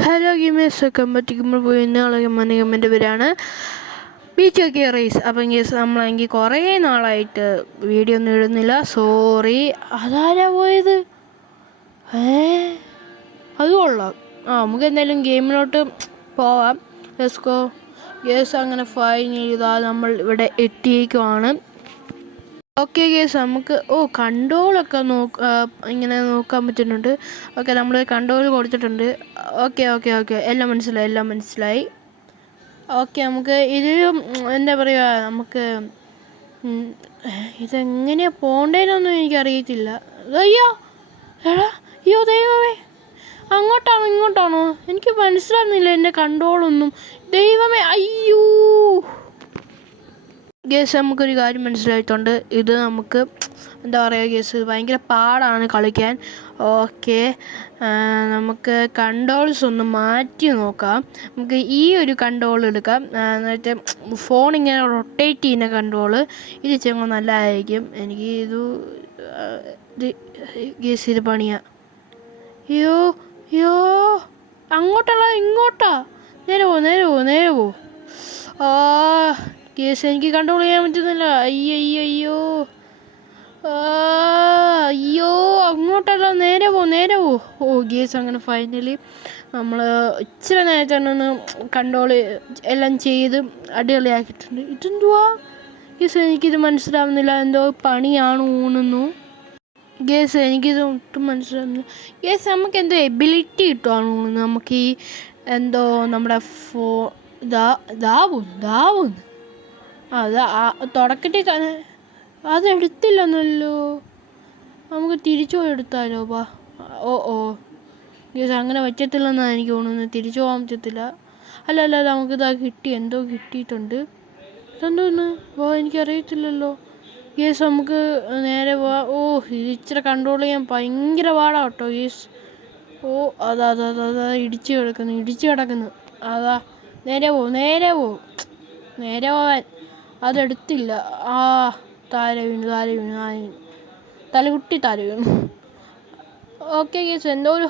Hello gamers കമ്പറ്റിക്കുമ്പോൾ പോയി ഇന്നാളെ കമ്മൻ്റെ പേരാണ് ബീച്ചൊക്കെ റേസ്. അപ്പം ഗേസ് നമ്മളെങ്കിൽ കുറേ നാളായിട്ട് വീഡിയോ ഒന്നും ഇടുന്നില്ല, സോറി. അതാരാ പോയത്? അത് കൊള്ളാം. നമുക്ക് എന്തായാലും ഗെയിമിലോട്ട് പോവാം. ലെറ്റ്സ് ഗേസ് അങ്ങനെ ഫൈൻ ചെയ്താൽ നമ്മൾ ഇവിടെ എത്തിയേക്കുവാണ്. ഓക്കെ ഗേസ് നമുക്ക് കൺട്രോളൊക്കെ ഇങ്ങനെ നോക്കാൻ പറ്റുന്നുണ്ട്. ഓക്കെ നമ്മൾ കൺട്രോൾ കൊടുത്തിട്ടുണ്ട്. ഓക്കെ എല്ലാം മനസ്സിലായി. ഓക്കെ നമുക്ക് ഇതിൽ എന്താ പറയുക, നമുക്ക് ഇതെങ്ങനെയാണ് പോകേണ്ടതെന്നൊന്നും എനിക്കറിയത്തില്ല. അയ്യോ ദൈവമേ, അങ്ങോട്ടാണോ ഇങ്ങോട്ടാണോ എനിക്ക് മനസ്സിലാകുന്നില്ല എൻ്റെ കൺട്രോളൊന്നും. ദൈവമേ, അയ്യോ ഗേസ് നമുക്കൊരു കാര്യം മനസ്സിലായിട്ടുണ്ട്. ഇത് നമുക്ക് എന്താ പറയുക ഗേസ്, ഭയങ്കര പാടാണ് കളിക്കാൻ. ഓക്കെ, നമുക്ക് കൺട്രോൾസ് ഒന്ന് മാറ്റി നോക്കാം. നമുക്ക് ഈ ഒരു കൺട്രോൾ എടുക്കാം, എന്നിട്ട് ഫോൺ ഇങ്ങനെ റൊട്ടേറ്റ് ചെയ്യുന്ന കൺട്രോൾ. ഇത് ചെയ്യുമ്പോൾ നല്ലതായിരിക്കും. എനിക്ക് ഗേസ് ഇത് പണിയാ. അയ്യോ അങ്ങോട്ടല്ല ഇങ്ങോട്ടാ. നേരെ പോ. കേസ് എനിക്ക് കൺട്രോൾ ചെയ്യാൻ പറ്റുന്നില്ല. അയ്യോ അങ്ങോട്ടല്ല, നേരെ പോ. കേസ് അങ്ങനെ ഫൈനലി നമ്മൾ ഇച്ചിരി നേരത്താണ് കൺട്രോൾ എല്ലാം ചെയ്ത് അടിപൊളിയാക്കിയിട്ടുണ്ട്. ഇതെന്തുവാ കേസ്, എനിക്കിത് മനസ്സിലാവുന്നില്ല. എന്തോ പണിയാണ് ഊണുന്നു കേസ്, എനിക്കിത് ഒട്ടും മനസ്സിലാവുന്നില്ല. കേസ് നമുക്ക് എന്തോ എബിലിറ്റി കിട്ടുവാണ് ഊണുന്നു. നമുക്ക് ഈ എന്തോ നമ്മുടെ ദാവുന്നു തുടക്കത്തിൽ തന്നെ അതെടുത്തില്ലെന്നല്ലോ. നമുക്ക് തിരിച്ചു പോയി എടുത്താലോ? ഗേസ് അങ്ങനെ പറ്റത്തില്ലെന്നാണ് എനിക്ക് തോന്നുന്നത്. തിരിച്ചു പോകാൻ പറ്റത്തില്ല. അല്ല നമുക്കിതാ എന്തോ കിട്ടിയിട്ടുണ്ട്. ഇതെന്തോന്ന് എനിക്കറിയത്തില്ലല്ലോ. ഗേസ് നമുക്ക് നേരെ പോവാം. ഇത് ഇച്ചിരി കൺട്രോൾ ചെയ്യാൻ ഭയങ്കര പാടാണ് കേട്ടോ ഗേസ്. അതാ ഇടിച്ച് കിടക്കുന്നു. അതാ നേരെ പോവാൻ അതെടുത്തില്ല. താഴെ വീണു തലകുട്ടി താഴെ വീണു. ഓക്കെ ഗേസ്, എന്തോ ഒരു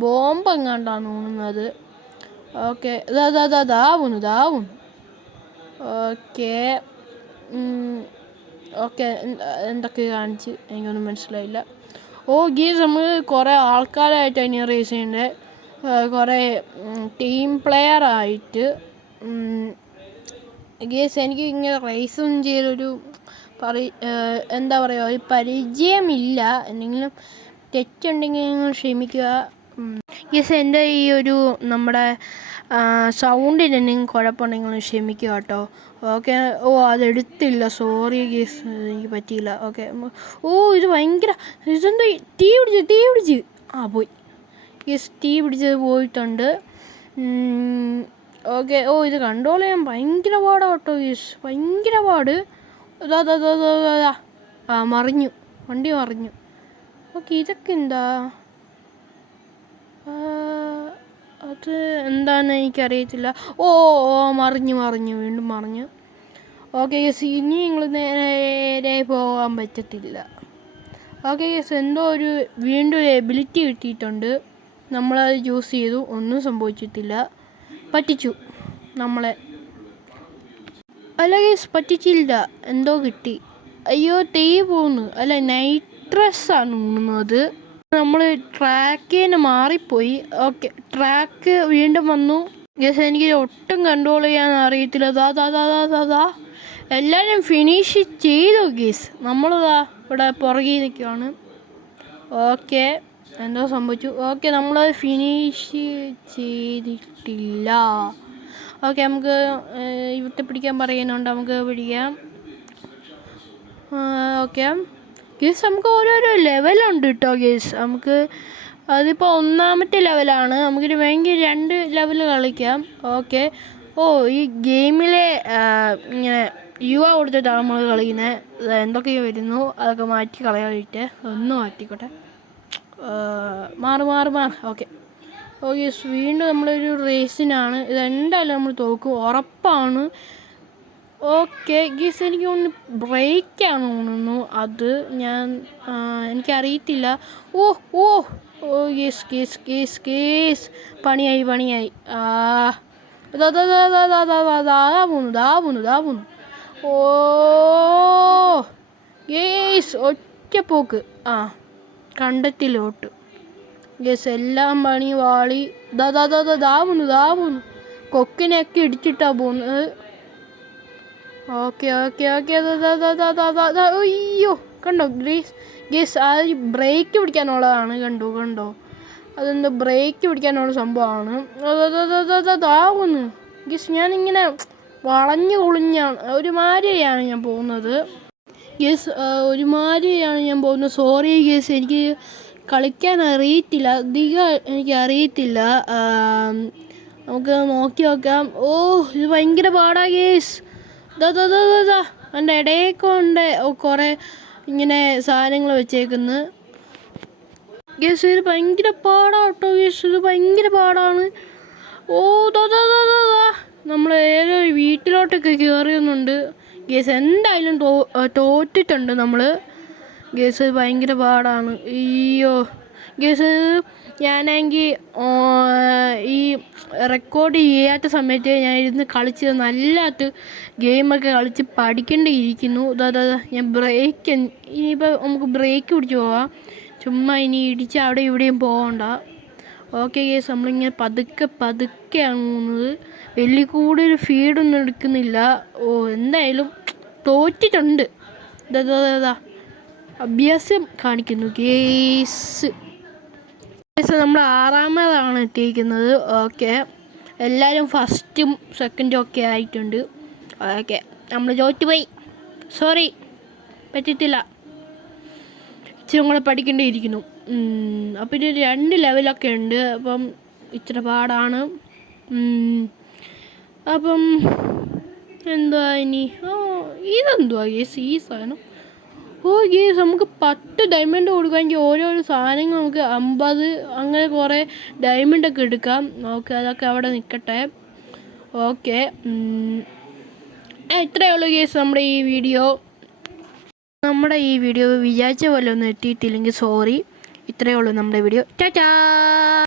ബോംബ് എങ്ങാണ്ടാണ് തോന്നുന്നത്. ഓക്കെ ദാവുന്നു. ഓക്കെ എന്തൊക്കെ കാണിച്ച് എനിക്കൊന്നും മനസ്സിലായില്ല. ഗേസ് നമ്മൾ കുറേ ആൾക്കാരായിട്ടാണ് ഇനി റേസ് ചെയ്യേണ്ടത്. കുറേ ടീം പ്ലെയറായിട്ട്. ഗേസ് എനിക്ക് ഇങ്ങനെ റേസൊന്നും ചെയ്തൊരു എന്താ പറയുക, ഒരു പരിചയമില്ല. എന്തെങ്കിലും തെറ്റുണ്ടെങ്കിൽ നിങ്ങൾ ക്ഷമിക്കുക. ഗേസ് എൻ്റെ ഈ ഒരു നമ്മുടെ സൗണ്ടിന് എന്തെങ്കിലും കുഴപ്പമുണ്ടെങ്കിൽ ക്ഷമിക്കുക കേട്ടോ. ഓക്കെ. അതെടുത്തില്ല, സോറി ഗേസ്, എനിക്ക് പറ്റിയില്ല. ഓക്കെ. ഇത് ഭയങ്കര ഇതെന്തോ തീ പിടിച്ച് പോയി ഗേസ്. തീ പിടിച്ചത് പോയിട്ടുണ്ട്. ഓക്കെ. ഇത് കൺട്രോൾ ചെയ്യാൻ ഭയങ്കര പാടാണ് കേട്ടോ ഗേസ്, ഭയങ്കര പാട്. മറിഞ്ഞു, വണ്ടി മറിഞ്ഞു. ഓക്കെ, ഇതൊക്കെ എന്താ, അത് എന്താണെന്ന് എനിക്കറിയത്തില്ല. മറിഞ്ഞു, വീണ്ടും മറിഞ്ഞു. ഓക്കെ ഗേസ്, ഇനി നിങ്ങൾ നേരെ പോകാൻ പറ്റത്തില്ല. ഓക്കെ ഗേസ്, എന്തോ വീണ്ടും ഒരു എബിലിറ്റി കിട്ടിയിട്ടുണ്ട്. നമ്മളത് യൂസ് ചെയ്തു, ഒന്നും സംഭവിച്ചിട്ടില്ല. പറ്റിച്ചു നമ്മളെ. അല്ല ഗേസ്, പറ്റിച്ചില്ല, എന്തോ കിട്ടി. അയ്യോ തീ പോകുന്നു. അല്ല നൈട്രസാണ് തോന്നുന്നത്. നമ്മൾ ട്രാക്കിന് മാറിപ്പോയി. ഓക്കെ, ട്രാക്ക് വീണ്ടും വന്നു. ഗേസ് എനിക്ക് ഒട്ടും കൺട്രോൾ ചെയ്യാൻ അറിയത്തില്ല. എല്ലാവരും ഫിനിഷ് ചെയ്തു ഗേസ്. നമ്മളിതാ ഇവിടെ പുറകിൽ നിൽക്കുകയാണ്. ഓക്കെ, എന്തോ സംഭവിച്ചു. ഓക്കെ, നമ്മളത് ഫിനിഷ് ചെയ്തിട്ടില്ല. ഓക്കെ, നമുക്ക് ഇവിടെ പിടിക്കാൻ പറയുന്നുണ്ട്, നമുക്ക് പിടിക്കാം. ഓക്കെ ഗേസ്, നമുക്ക് ഓരോരോ ലെവലുണ്ട് കേട്ടോ ഗേസ്. നമുക്ക് അതിപ്പോൾ 1ാമത്തെ ലെവലാണ്. നമുക്കൊരു ഭയങ്കര 2 ലെവൽ കളിക്കാം. ഓക്കെ. ഈ ഗെയിമിലെ ഇങ്ങനെ കൊടുത്തിട്ടാണ് നമ്മൾ കളിക്കുന്നത്. എന്തൊക്കെയോ വരുന്നു, അതൊക്കെ മാറ്റി കളയാനായിട്ട് ഒന്ന് മാറ്റിക്കോട്ടെ. മാറ്. ഓക്കെ. യെസ്, വീണ്ടും നമ്മളൊരു റേസിനാണ്. ഇതെന്തായാലും നമ്മൾ തോക്കും, ഉറപ്പാണ്. ഓക്കെ ഗീസ്, എനിക്ക് തോന്നുന്നു ബ്രേക്കാണ് തോന്നുന്നു. അത് എനിക്കറിയത്തില്ല. Oh yes. പണിയായി. ദാ പോന്നു. ഓ യേസ് ഒറ്റ പോക്ക്. കണ്ടത്തിലോട്ട്. യെസ് എല്ലാം പണി വാളി. ദാ പോന്നു. കൊക്കിനെയൊക്കെ ഇടിച്ചിട്ടാ പോകുന്നത്. ഓക്കെ. അയ്യോ കണ്ടോ ഗേസ് ആ ബ്രേക്ക് പിടിക്കാനുള്ളതാണ്. കണ്ടോ അതെന്താ ബ്രേക്ക് പിടിക്കാനുള്ള സംഭവമാണ്. അതാവുന്നു ഗേസ്. ഞാനിങ്ങനെ വളഞ്ഞു കുളിഞ്ഞാണ് ഒരുമാതിരിയാണ് ഞാൻ പോകുന്നത് ഗേസ്. സോറി ഗേസ്, എനിക്ക് കളിക്കാൻ അറിയത്തില്ല, അധികം എനിക്ക് അറിയത്തില്ല. നമുക്ക് നോക്കി നോക്കാം. ഓ ഇത് ഭയങ്കര പാടാ ഗേസ്. എൻ്റെ ഇടയൊക്കെ ഉണ്ട് കുറേ ഇങ്ങനെ സാധനങ്ങൾ വെച്ചേക്കുന്നു ഗേസ്. ഇത് ഭയങ്കര പാടാട്ടോ ഗേസ്, ഇത് ഭയങ്കര പാടാണ്. ഓ നമ്മൾ ഏതൊരു വീട്ടിലോട്ടൊക്കെ കയറിയുന്നുണ്ട് ഗേസ്. എന്തായാലും തോറ്റിട്ടുണ്ട് നമ്മൾ ഗേസ്. ഭയങ്കര പാടാണ്. അയ്യോ ഗേസ്, ഞാനാണെങ്കിൽ ഈ റെക്കോർഡ് ചെയ്യാത്ത സമയത്ത് ഞാൻ ഇരുന്ന് കളിച്ച് നല്ലതായിട്ട് ഗെയിമൊക്കെ കളിച്ച് പഠിക്കേണ്ടിയിരിക്കുന്നു. ഞാൻ ഇനിയിപ്പോൾ നമുക്ക് ബ്രേക്ക് പിടിച്ച് പോവാം. ചുമ്മാ ഇനി ഇടിച്ച് അവിടെ ഇവിടെയും പോകണ്ട. ഓക്കെ ഗേസ്, നമ്മളിങ്ങനെ പതുക്കെയാണ് പോകുന്നത്. വലിയ കൂടുതൽ ഫീഡൊന്നും എടുക്കുന്നില്ല. ഓ എന്തായാലും തോറ്റിട്ടുണ്ട്. അഭ്യാസം കാണിക്കുന്നു ഗേസ്. നമ്മൾ 6ാമതാണ് എത്തിയിരിക്കുന്നത്. ഓക്കെ, എല്ലാവരും ഫസ്റ്റും സെക്കൻഡും ഒക്കെ ആയിട്ടുണ്ട്. ഓക്കെ, നമ്മൾ തോറ്റുപോയി. സോറി, പറ്റത്തില്ല. ഇച്ചിരി കൂടെ പഠിക്കേണ്ടിയിരിക്കുന്നു. അപ്പം ഇത് 2 ലെവലൊക്കെ ഉണ്ട്. അപ്പം ഇച്ചിരി പാടാണ്. അപ്പം എന്തുവാ ഇനി? ഇതെന്തുവാ ഗേസ് ഈ സാധനം? ഓ ഗേസ്, നമുക്ക് 10 ഡയമണ്ട് കൊടുക്കുകയെങ്കിൽ ഓരോരോ സാധനങ്ങൾ നമുക്ക് 50 അങ്ങനെ കുറേ ഡയമണ്ടൊക്കെ എടുക്കാം. ഓക്കെ, അതൊക്കെ അവിടെ നിൽക്കട്ടെ. ഓക്കെ, ഇത്രയേ ഉള്ളൂ ഗേസ് നമ്മുടെ ഈ വീഡിയോ വിചാരിച്ച പോലെ ഒന്നും എത്തിയിട്ടില്ലെങ്കിൽ സോറി. ഇത്രയേ ഉള്ളൂ നമ്മുടെ വീഡിയോ. ടാറ്റാ.